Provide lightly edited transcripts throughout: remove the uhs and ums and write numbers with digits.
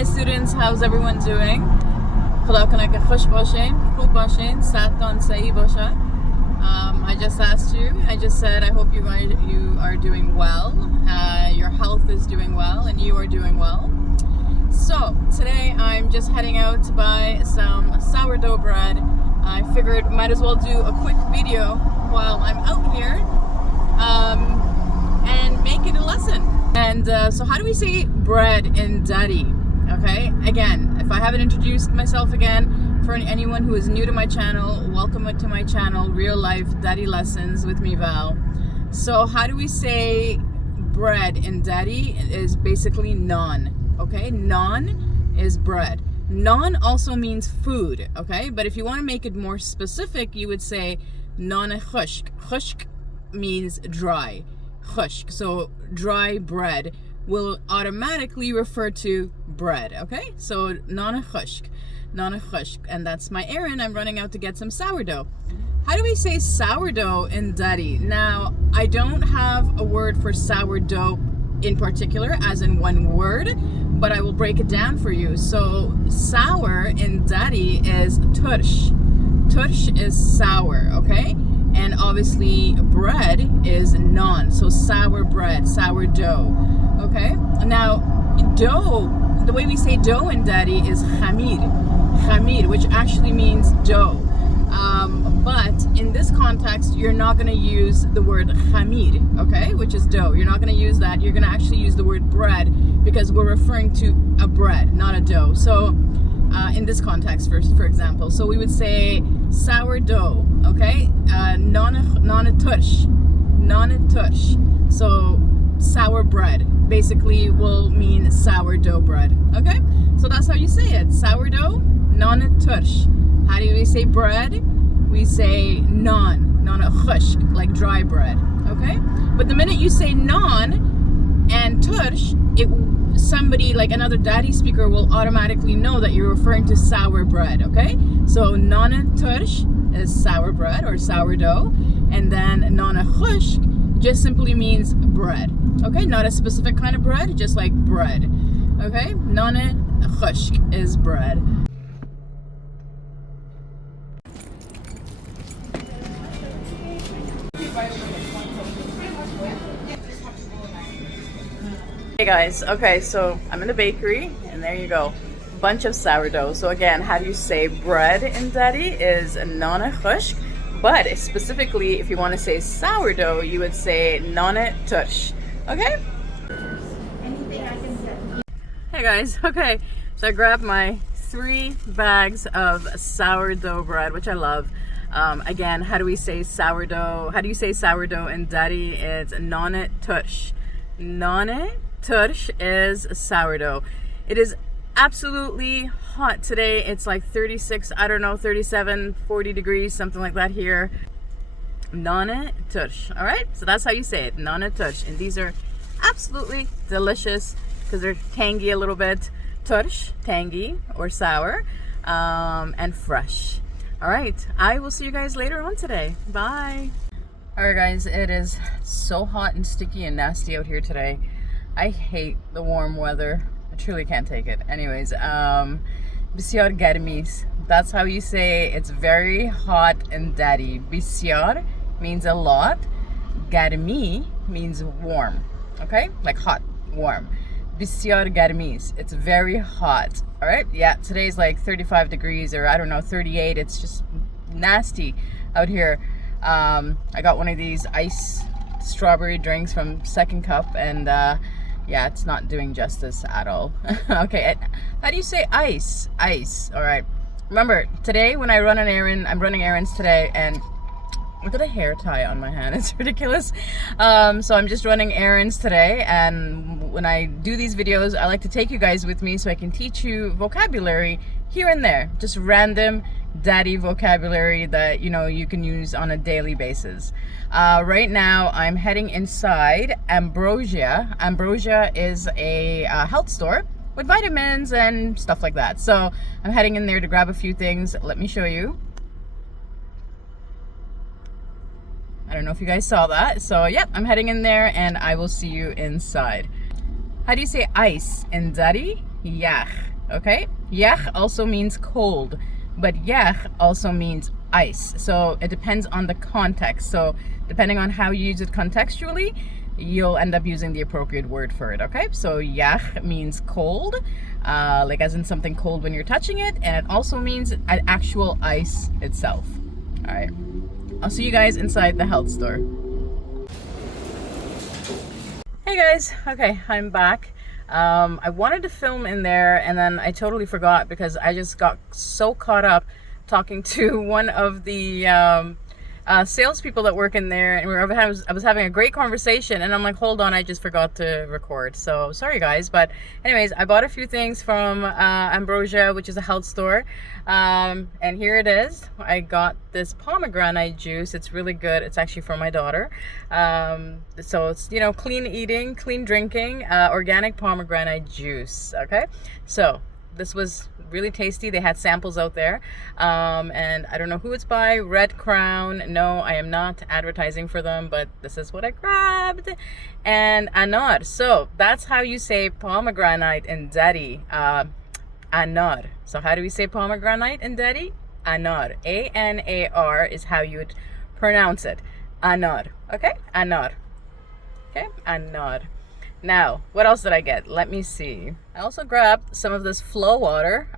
my students, how's everyone doing? خدا کنه که خوش باشین, خوب باشین, صحتتان صحیح باشه. I just asked you, I just said I hope you are doing well, your health is doing well, and you are doing well. So today I'm just heading out to buy some sourdough bread. I figured might as well do a quick video while I'm out here and make it a lesson. And so how do we say bread in Dari? Okay, again, if I haven't introduced myself again, for anyone who is new to my channel, welcome to my channel, Real Life Dari Lessons with me, Val. So how do we say bread in Dari? Is basically naan. Okay, naan is bread. Naan also means food, okay? But if you want to make it more specific, you would say naan khushk. Khushk means dry. Khushk. So dry bread will automatically refer to bread, okay? So naan khushk. Naan khushk. And that's my errand. I'm running out to get some sourdough. How do we say sourdough in Dari? Now, I don't have a word for sourdough in particular, as in one word, but I will break it down for you. So sour in Dari is tursh. Tursh is sour, okay? And obviously bread is naan. So sour bread, sourdough, okay? Now, dough, the way we say dough in Dari is khamir. Khamir, which actually means dough. But in this context, you're not going to use the word khamir, okay, which is dough. You're not going to use that. You're going to actually use the word bread because we're referring to a bread, not a dough. So in this context, for example, so we would say sourdough, okay, naan tush. So sour bread basically will mean sourdough bread, okay? So that's how you say it, sourdough, naan tush. How do we say bread? We say naan khushk, like dry bread, okay? But the minute you say naan and tush, somebody like another Dari speaker will automatically know that you're referring to sour bread, okay? So naan tush is sour bread or sourdough, and then naan khushk just simply means bread, okay? Not a specific kind of bread, just like bread, okay? Naan khushk is bread. Hey guys, okay, so I'm in the bakery and there you go, bunch of sourdough. So again, how do you say bread in Dari is naan khushk, but specifically if you want to say sourdough, you would say naan tush, okay? Anything I can get. Hey guys, okay, so I grabbed my 3 bags of sourdough bread, which I love. Again, how do we say sourdough? How do you say sourdough in Dari? It's naan tush. Naan tush is sourdough. It is absolutely hot today. It's like 36, I don't know, 37, 40 degrees, something like that here. Naan tush. All right, so that's how you say it, naan tush. And these are absolutely delicious because they're tangy a little bit. Tush, tangy or sour, and fresh. All right, I will see you guys later on today. Bye. All right, guys, it is so hot and sticky and nasty out here today. I hate the warm weather. I truly can't take it. Anyways, bisyar garmis. That's how you say it's very hot in Dari. Bisyar means a lot. Garmi means warm. Okay, like hot, warm. Bisyar garmis. It's very hot. All right, yeah, today's like 35 degrees or I don't know, 38. It's just nasty out here. I got one of these ice strawberry drinks from Second Cup, and yeah, it's not doing justice at all. Okay, how do you say ice? Ice. All right. Remember, today when I run an errand, I'm running errands today, and look at the hair tie on my hand. It's ridiculous. So I'm just running errands today, and when I do these videos, I like to take you guys with me so I can teach you vocabulary here and there, just random Dari vocabulary that you can use on a daily basis. Right now I'm heading inside Ambrosia. Ambrosia is a health store with vitamins and stuff like that. So I'm heading in there to grab a few things. Let me show you. I don't know if you guys saw that. So yep, I'm heading in there and I will see you inside. How do you say ice in Dari? Yach. Okay, yach also means cold, but yach also means ice. So it depends on the context. So depending on how you use it contextually, you'll end up using the appropriate word for it. Okay, so yach means cold, like as in something cold when you're touching it, and it also means an actual ice itself. All right, I'll see you guys inside the health store. Hey guys, okay, I'm back. I wanted to film in there and then I totally forgot because I just got so caught up talking to one of the salespeople that work in there, and I was having a great conversation, and I'm like, hold on, I just forgot to record. So sorry guys, but anyways, I bought a few things from Ambrosia, which is a health store, and here it is. I got this pomegranate juice. It's really good. It's actually for my daughter. So it's, you know, clean eating, clean drinking, organic pomegranate juice. Okay, so this was really tasty. They had samples out there, and I don't know who it's by. Red Crown. No, I am not advertising for them, but this is what I grabbed. And Anar. So that's how you say pomegranate in Dari. Anar. So how do we say pomegranate in Dari? Anar. A-N-A-R is how you would pronounce it. Anar. Okay? Anar. Okay? Anar. Now, what else did I get? Let me see. I also grabbed some of this Flow water,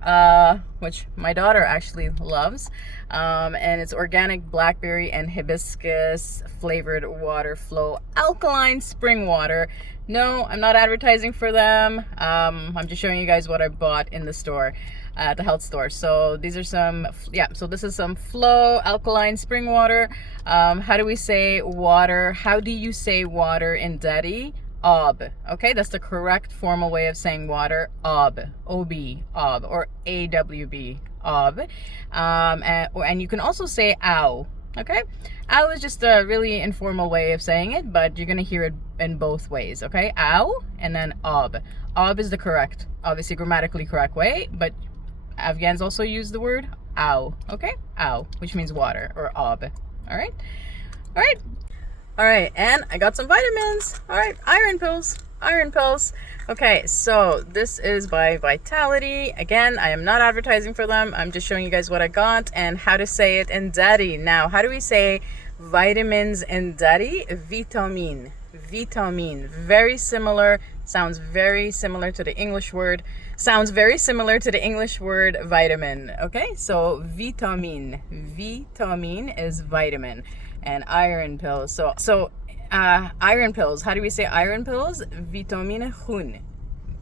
which my daughter actually loves. And it's organic blackberry and hibiscus flavored water, Flow alkaline spring water. No, I'm not advertising for them. I'm just showing you guys what I bought in the store, at the health store. So these are some, yeah, so this is some Flow alkaline spring water. How do we say water? How do you say water in Dari? Ob. Okay, that's the correct formal way of saying water. Ob. O-B. Ob. Or A-W-B. Ob. And you can also say ow. Okay? Ow is just a really informal way of saying it, but you're going to hear it in both ways. Okay? Ow and then ob. Ob is the correct, obviously grammatically correct way, but Afghans also use the word ow. Okay? Ow, which means water, or ob. All right? All right. All right, and I got some vitamins. All right, iron pills, iron pills. Okay, so this is by Vitality. Again, I am not advertising for them. I'm just showing you guys what I got and how to say it in Dari. Now, how do we say vitamins in Dari? Vitamin, vitamin. Very similar, sounds very similar to the English word. Sounds very similar to the English word vitamin. Okay, so vitamin, vitamin is vitamin. And iron pills. So iron pills. How do we say iron pills? Vitamine khun.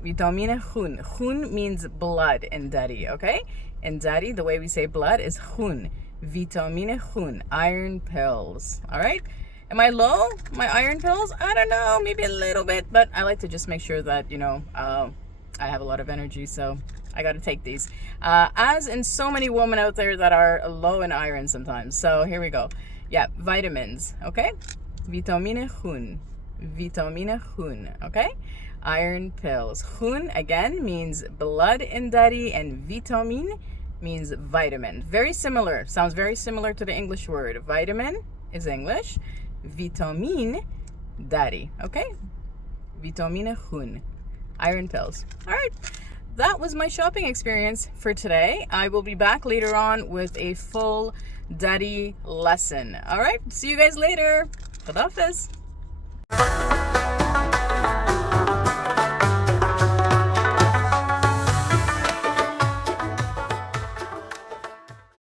Vitamine khun. Khun means blood in Dari, okay? In Dari, the way we say blood is khun. Vitamine khun. Iron pills. All right? Am I low? My iron pills? I don't know. Maybe a little bit. But I like to just make sure that, you know, I have a lot of energy. So I got to take these. As in so many women out there that are low in iron sometimes. So here we go. Yeah, vitamins, okay? Vitamine khun. Vitamine khun, okay? Iron pills. Khun, again, means blood in Dari, and vitamin means vitamin. Very similar. Sounds very similar to the English word. Vitamin is English. Vitamin, Dari, okay? Vitamine khun. Iron pills. All right. That was my shopping experience for today. I will be back later on with a full Dari lesson. All right, see you guys later. Khadafis.